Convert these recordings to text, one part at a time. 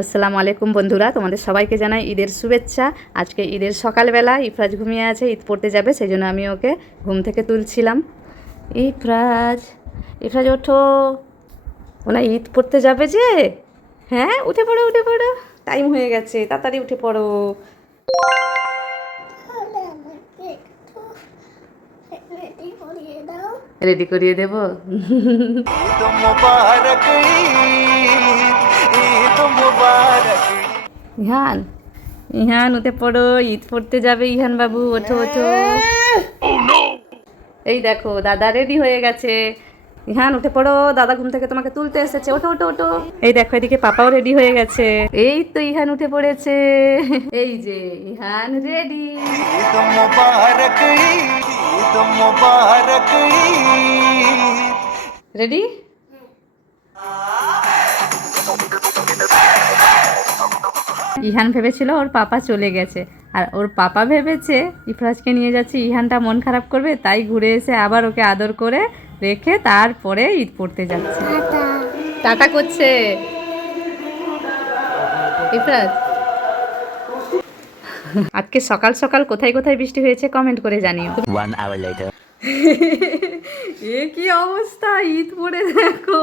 আসসালামু আলাইকুম বন্ধুরা, তোমাদের সবাইকে জানাই ঈদের শুভেচ্ছা। আজকে ঈদের সকালবেলা ইফরাজ ঘুমিয়ে আছে, ঈদ পড়তে যাবে, সেই জন্য আমি ওকে ঘুম থেকে তুলছিলাম। ইফরাজ, ইফরাজ ওঠো, ওনা ঈদ পড়তে যাবে যে। হ্যাঁ, উঠে পড়ো উঠে পড়ো, টাইম হয়ে গেছে, তাড়াতাড়ি উঠে পড়ো। রেডি করিয়ে দেবো। ঈদ মুবারক, ঈদ মুবারক। ইহান, ইহান উঠে পড়ো, ঈদ পড়তে যাবে। ইহান বাবু ওঠো ওঠো। এই দেখো দাদা রেডি হয়ে গেছে। ইহান উঠে পড়ো, দাদা ঘুম থেকে তোমাকে তুলতে এসেছে, ওঠো ওঠো ওঠো। এই দেখো এদিকে পাপাও রেডি হয়ে গেছে। এই তো ইহান উঠে পড়েছে। এই যে ইহান রেডি। ঈদ মুবারক, ঈদ মুবারক। রেডি? ইহান ভেবেছিল ওর পাপা চলে গেছে, আর ওর পাপা ভেবেছে ইফরাজকে নিয়ে যাচ্ছে, ইহানটা মন খারাপ করবে, তাই ঘুরে এসে আবার ওকে আদর করে রেখে তারপরে ঈদ পড়তে যাচ্ছে। টাটা করছে ইফরাজ। আজকে সকাল সকাল কোথায় কোথায় বৃষ্টি হয়েছে কমেন্ট করে জানিও। 1 hour later. এ কি অবস্থা, ঈদ পড়ে দেখো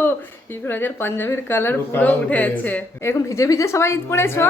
ইফরাজের পাঞ্জাবির কালার পুরো উঠে আছে। এরকম ভিজে ভিজে সবাই ঈদ পড়েছো?